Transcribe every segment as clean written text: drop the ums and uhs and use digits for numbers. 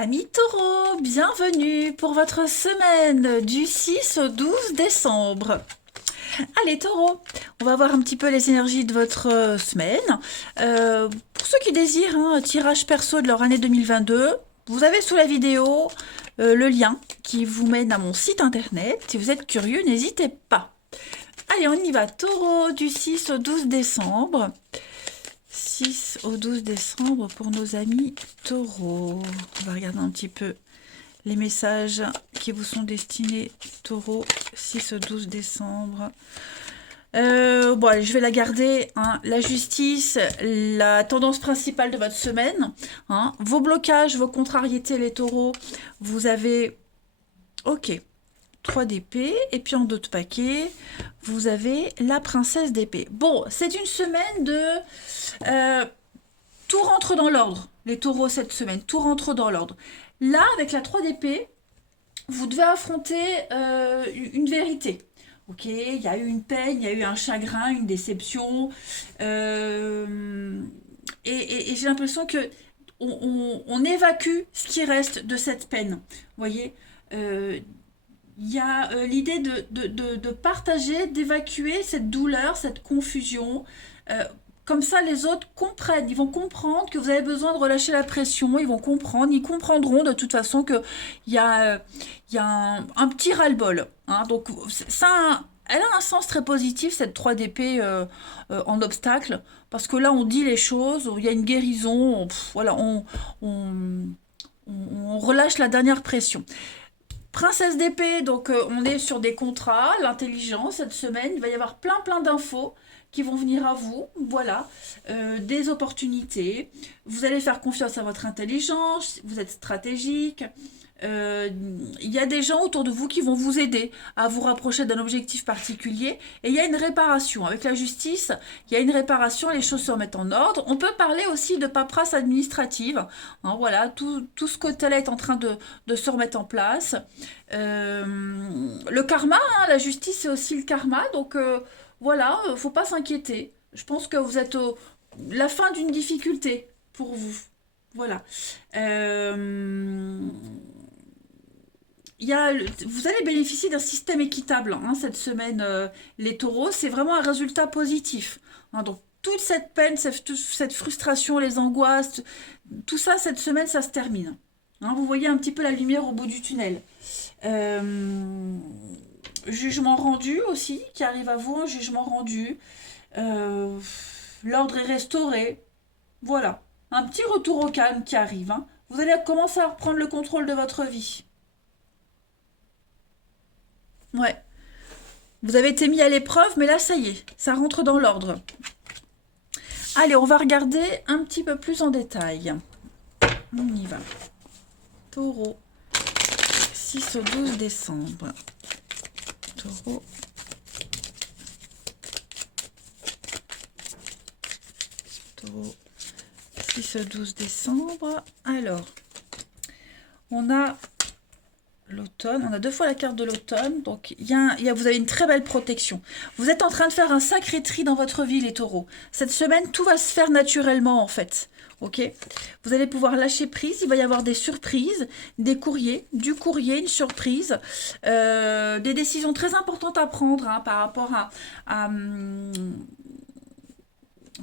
Amis taureaux, bienvenue pour votre semaine du 6 au 12 décembre. Allez taureaux, on va voir un petit peu les énergies de votre semaine. Pour ceux qui désirent un tirage perso de leur année 2022, vous avez sous la vidéo le lien qui vous mène à mon site internet. Si vous êtes curieux, n'hésitez pas. Allez, on y va. Taureau du 6 au 12 décembre. 6 au 12 décembre pour nos amis taureaux. On va regarder un petit peu les messages qui vous sont destinés, taureau, 6 au 12 décembre. Bon, allez, je vais la garder. Hein. La justice, la tendance principale de votre semaine. Hein. Vos blocages, vos contrariétés, les taureaux. Vous avez... Ok. 3 d'épée. Et puis en d'autres paquets, vous avez la princesse d'épée. Bon, c'est une semaine de... tout rentre dans l'ordre, les taureaux, cette semaine. Tout rentre dans l'ordre. Là, avec la 3 d'épée, vous devez affronter une vérité. Ok, il y a eu une peine, il y a eu un chagrin, une déception. Et j'ai l'impression que on évacue ce qui reste de cette peine. Vous voyez, il y a l'idée de partager, d'évacuer cette douleur, cette confusion. Comme ça, les autres comprennent. Ils vont comprendre que vous avez besoin de relâcher la pression. Ils vont comprendre. Ils comprendront de toute façon qu'il y a un petit ras-le-bol. Hein. Donc, ça, elle a un sens très positif, cette 3 d'épée en obstacle. Parce que là, on dit les choses. Il y a une guérison. Voilà, on relâche la dernière pression. Princesse d'épée, donc on est sur des contrats, l'intelligence cette semaine, il va y avoir plein d'infos qui vont venir à vous, voilà, des opportunités, vous allez faire confiance à votre intelligence, vous êtes stratégique, il y a des gens autour de vous qui vont vous aider à vous rapprocher d'un objectif particulier et il y a une réparation. Avec la justice, il y a une réparation, les choses se remettent en ordre. On peut parler aussi de paperasse administrative. Hein, voilà, tout ce côté-là est en train de se remettre en place. Le karma, hein, la justice, c'est aussi le karma. Donc voilà, faut pas s'inquiéter. Je pense que vous êtes la fin d'une difficulté pour vous. Voilà. Vous allez bénéficier d'un système équitable hein, cette semaine, les taureaux. C'est vraiment un résultat positif. Hein, donc, toute cette peine, cette frustration, les angoisses, tout ça, cette semaine, ça se termine. Hein, vous voyez un petit peu la lumière au bout du tunnel. Jugement rendu aussi, qui arrive à vous, un jugement rendu. Euh, L'ordre est restauré. Voilà. Un petit retour au calme qui arrive. Hein. Vous allez commencer à reprendre le contrôle de votre vie. Ouais. Vous avez été mis à l'épreuve, mais là, ça y est, ça rentre dans l'ordre. Allez, on va regarder un petit peu plus en détail. On y va. Taureau, 6 au 12 décembre. Taureau. Taureau, 6 au 12 décembre. Alors, on a l'automne, on a 2 fois la carte de l'automne, donc vous avez une très belle protection. Vous êtes en train de faire un sacré tri dans votre vie, les taureaux. Cette semaine, tout va se faire naturellement, en fait. Ok, vous allez pouvoir lâcher prise, il va y avoir des surprises, des courriers, du courrier, une surprise, des décisions très importantes à prendre hein, par rapport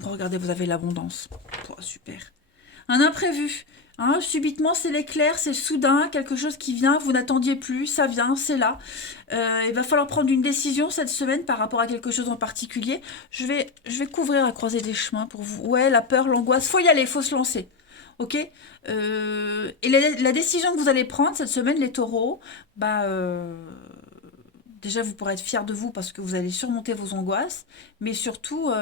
regardez, vous avez l'abondance. Oh, super. Un imprévu. Hein, subitement, c'est l'éclair, c'est soudain, quelque chose qui vient, vous n'attendiez plus, ça vient, c'est là. Il va falloir prendre une décision cette semaine par rapport à quelque chose en particulier. Je vais couvrir la croisée des chemins pour vous. Ouais, la peur, l'angoisse, faut y aller, faut se lancer. Ok et la décision que vous allez prendre cette semaine, les taureaux, déjà vous pourrez être fiers de vous parce que vous allez surmonter vos angoisses, mais surtout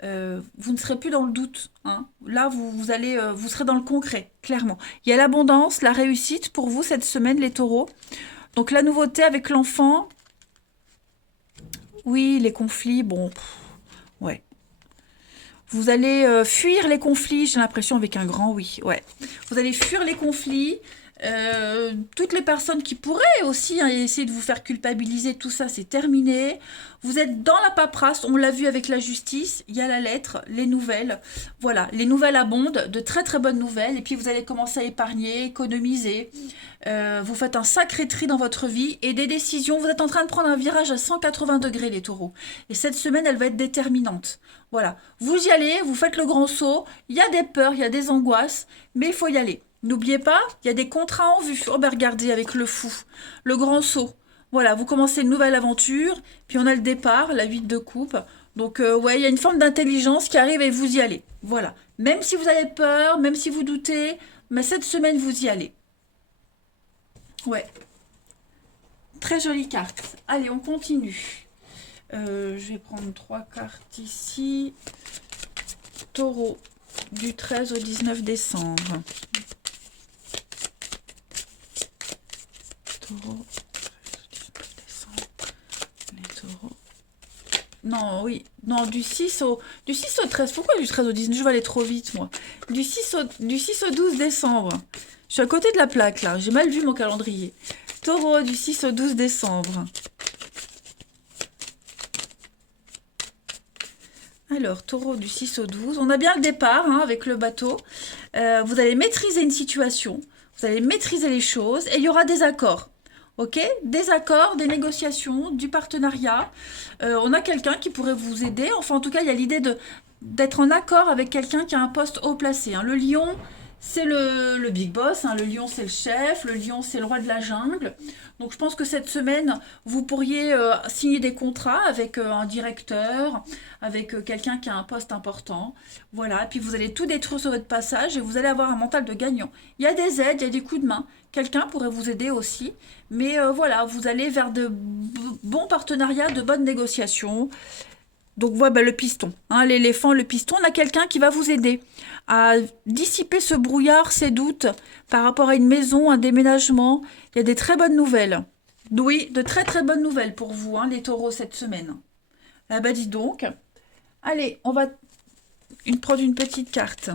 vous ne serez plus dans le doute. Hein. Là, vous serez dans le concret, clairement. Il y a l'abondance, la réussite pour vous cette semaine, les taureaux. Donc la nouveauté avec l'enfant, oui, les conflits, bon, ouais. Vous allez fuir les conflits, j'ai l'impression avec un grand oui, ouais. Vous allez fuir les conflits, Toutes les personnes qui pourraient aussi hein, essayer de vous faire culpabiliser, tout ça, c'est terminé. Vous êtes dans la paperasse, on l'a vu avec la justice, il y a la lettre, les nouvelles. Voilà, les nouvelles abondent, de très très bonnes nouvelles. Et puis vous allez commencer à épargner, économiser. Vous faites un sacré tri dans votre vie et des décisions. Vous êtes en train de prendre un virage à 180 degrés, les taureaux. Et cette semaine, elle va être déterminante. Voilà, vous y allez, vous faites le grand saut. Il y a des peurs, il y a des angoisses, mais il faut y aller. N'oubliez pas, il y a des contrats en vue. Oh ben regardez avec le fou, le grand saut. Voilà, vous commencez une nouvelle aventure, puis on a le départ, la 8 de coupe. Donc ouais, il y a une forme d'intelligence qui arrive et vous y allez. Voilà. Même si vous avez peur, même si vous doutez, mais cette semaine vous y allez. Ouais, très jolie carte. Allez, on continue. Je vais prendre 3 cartes ici. Taureau, du 13 au 19 décembre. Taureau, 13 au 19 décembre. Les taureaux. Non, oui. Non, du 6 au 13. Pourquoi du 13 au 19? Je vais aller trop vite, moi. Du 6 au 12 décembre. Je suis à côté de la plaque, là. J'ai mal vu mon calendrier. Taureau, du 6 au 12 décembre. Alors, taureau du 6 au 12. On a bien le départ hein, avec le bateau. Vous allez maîtriser une situation. Vous allez maîtriser les choses. Et il y aura des accords. Ok? Des accords, des négociations, du partenariat. On a quelqu'un qui pourrait vous aider. Enfin, en tout cas, il y a l'idée d'être en accord avec quelqu'un qui a un poste haut placé. Hein. Le lion, c'est le big boss. Hein. Le lion, c'est le chef. Le lion, c'est le roi de la jungle. Donc, je pense que cette semaine, vous pourriez signer des contrats avec un directeur, avec quelqu'un qui a un poste important. Voilà. Et puis, vous allez tout détruire sur votre passage et vous allez avoir un mental de gagnant. Il y a des aides, il y a des coups de main. Quelqu'un pourrait vous aider aussi. Mais voilà, vous allez vers de bons partenariats, de bonnes négociations. Donc voilà bah, le piston, hein, l'éléphant, le piston, on a quelqu'un qui va vous aider à dissiper ce brouillard, ces doutes par rapport à une maison, un déménagement. Il y a des très bonnes nouvelles. Oui, de très très bonnes nouvelles pour vous, hein, les taureaux, cette semaine. Ah bah dis donc. Allez, on va prendre une petite carte.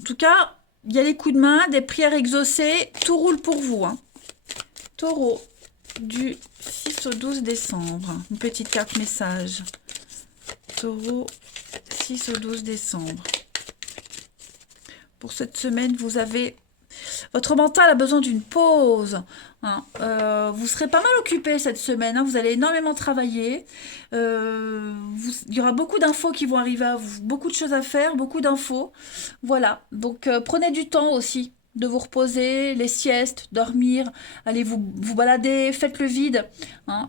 En tout cas, il y a les coups de main, des prières exaucées, tout roule pour vous. Hein. Taureau, du 6 au 12 décembre. Une petite carte message. Taureau, 6 au 12 décembre. Pour cette semaine, vous avez... Votre mental a besoin d'une pause. Hein. Vous serez pas mal occupé cette semaine. Hein. Vous allez énormément travailler. Il y aura beaucoup d'infos qui vont arriver à vous. Beaucoup de choses à faire, beaucoup d'infos. Voilà. Donc, prenez du temps aussi de vous reposer, les siestes, dormir, allez vous balader, faites le vide. Hein.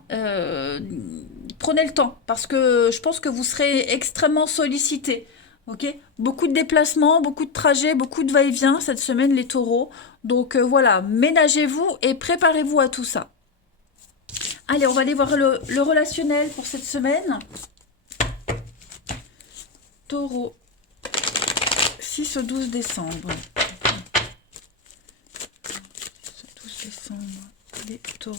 Prenez le temps parce que je pense que vous serez extrêmement sollicité. Ok, beaucoup de déplacements, beaucoup de trajets, beaucoup de va-et-vient cette semaine, les taureaux. Donc voilà, ménagez-vous et préparez-vous à tout ça. Allez, on va aller voir le relationnel pour cette semaine. Taureau, 6 au 12 décembre. 6 au 12 décembre, les taureaux.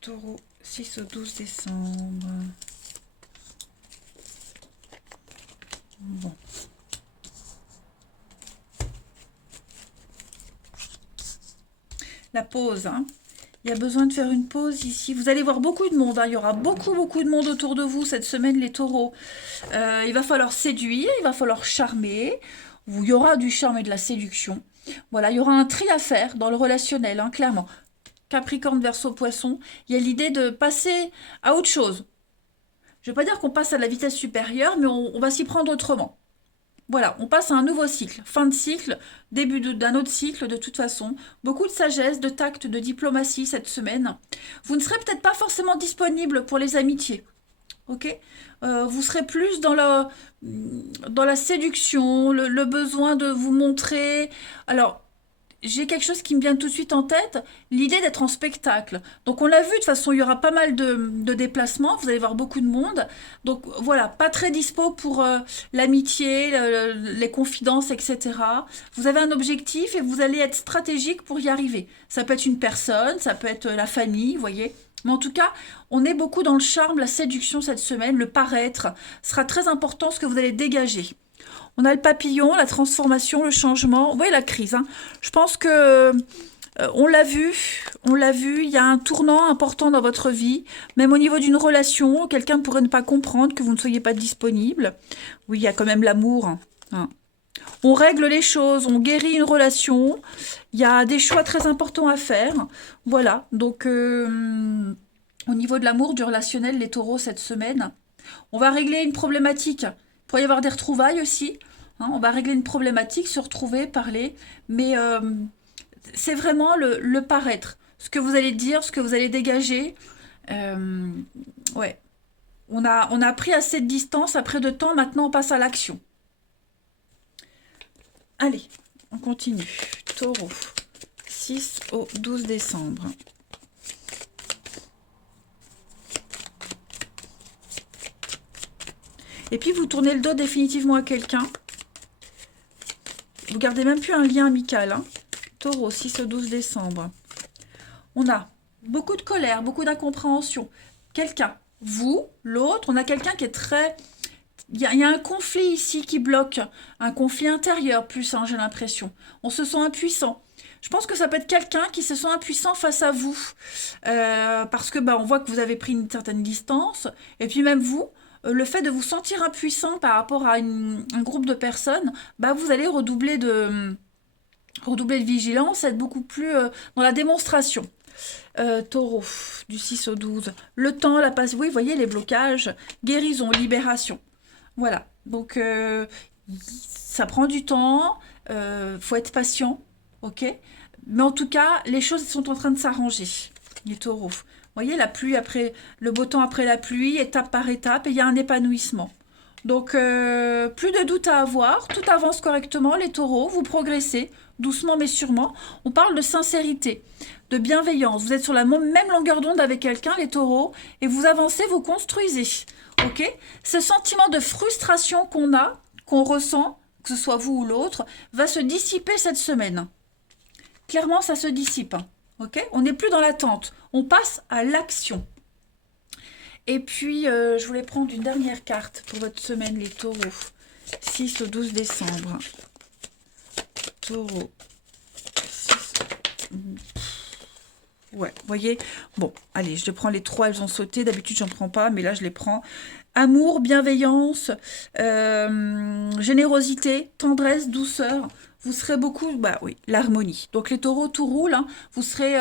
Taureau, 6 au 12 décembre. Bon. La pause, hein. Il y a besoin de faire une pause ici. Vous allez voir beaucoup de monde. Hein. Il y aura beaucoup de monde autour de vous cette semaine, les taureaux. Il va falloir séduire, il va falloir charmer. Il y aura du charme et de la séduction. Voilà, il y aura un tri à faire dans le relationnel, hein, clairement. Capricorne, Verseau, Poisson, il y a l'idée de passer à autre chose. Je ne vais pas dire qu'on passe à la vitesse supérieure, mais on va s'y prendre autrement. Voilà, on passe à un nouveau cycle. Fin de cycle, début d'un autre cycle de toute façon. Beaucoup de sagesse, de tact, de diplomatie cette semaine. Vous ne serez peut-être pas forcément disponible pour les amitiés. Ok, vous serez plus dans la séduction, le besoin de vous montrer. Alors, j'ai quelque chose qui me vient tout de suite en tête, l'idée d'être en spectacle. Donc on l'a vu, de toute façon, il y aura pas mal de déplacements, vous allez voir beaucoup de monde. Donc voilà, pas très dispo pour l'amitié, les confidences, etc. Vous avez un objectif et vous allez être stratégique pour y arriver. Ça peut être une personne, ça peut être la famille, vous voyez. Mais en tout cas, on est beaucoup dans le charme, la séduction cette semaine, le paraître sera très important ce que vous allez dégager. On a le papillon, la transformation, le changement. Vous voyez la crise, hein. Je pense que on l'a vu, il y a un tournant important dans votre vie, même au niveau d'une relation, quelqu'un pourrait ne pas comprendre que vous ne soyez pas disponible. Oui, il y a quand même l'amour, hein. On règle les choses, on guérit une relation, il y a des choix très importants à faire. Voilà, donc au niveau de l'amour, du relationnel, les taureaux cette semaine, on va régler une problématique. Il pourrait y avoir des retrouvailles aussi, hein. On va régler une problématique, se retrouver, parler, mais c'est vraiment le paraître. Ce que vous allez dire, ce que vous allez dégager. Euh, ouais, on a pris assez de distance, après de temps, maintenant on passe à l'action. Allez, on continue. Taureau, 6 au 12 décembre. Et puis vous tournez le dos définitivement à quelqu'un. Vous gardez même plus un lien amical, hein. Taureau, 6 au 12 décembre. On a beaucoup de colère, beaucoup d'incompréhension. Quelqu'un, vous, l'autre, on a quelqu'un qui est très... Il y a un conflit ici qui bloque, un conflit intérieur plus, hein, j'ai l'impression. On se sent impuissant. Je pense que ça peut être quelqu'un qui se sent impuissant face à vous. Parce que on voit que vous avez pris une certaine distance. Et puis même vous, le fait de vous sentir impuissant par rapport à un groupe de personnes, vous allez redoubler de vigilance, être beaucoup plus dans la démonstration. Taureau, du 6 au 12. Le temps, la passe, oui, vous voyez les blocages, guérison, libération. Voilà, donc ça prend du temps, faut être patient, ok? Mais en tout cas, les choses sont en train de s'arranger, les taureaux. Vous voyez, la pluie après, le beau temps après la pluie, étape par étape, et il y a un épanouissement. Donc, plus de doute à avoir, tout avance correctement, les taureaux, vous progressez, doucement mais sûrement. On parle de sincérité, de bienveillance. Vous êtes sur la même longueur d'onde avec quelqu'un, les taureaux, et vous avancez, vous construisez. Ok? Ce sentiment de frustration qu'on ressent, que ce soit vous ou l'autre, va se dissiper cette semaine. Clairement, ça se dissipe. Ok? On n'est plus dans l'attente. On passe à l'action. Et puis, je voulais prendre une dernière carte pour votre semaine, les taureaux. 6 au 12 décembre. Taureau. 6. Ouais, vous voyez. Bon, allez, je prends les 3, elles ont sauté. D'habitude, j'en prends pas, mais là, je les prends. Amour, bienveillance, générosité, tendresse, douceur. Vous serez beaucoup, oui, l'harmonie. Donc, les taureaux, tout roule, hein. Vous serez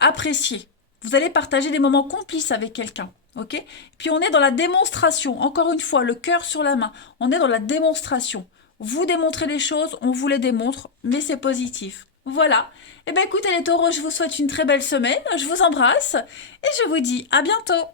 appréciés. Vous allez partager des moments complices avec quelqu'un, ok? Puis, on est dans la démonstration. Encore une fois, le cœur sur la main. On est dans la démonstration. Vous démontrez les choses, on vous les démontre, mais c'est positif. Voilà. Eh bien, écoutez les taureaux, je vous souhaite une très belle semaine. Je vous embrasse et je vous dis à bientôt.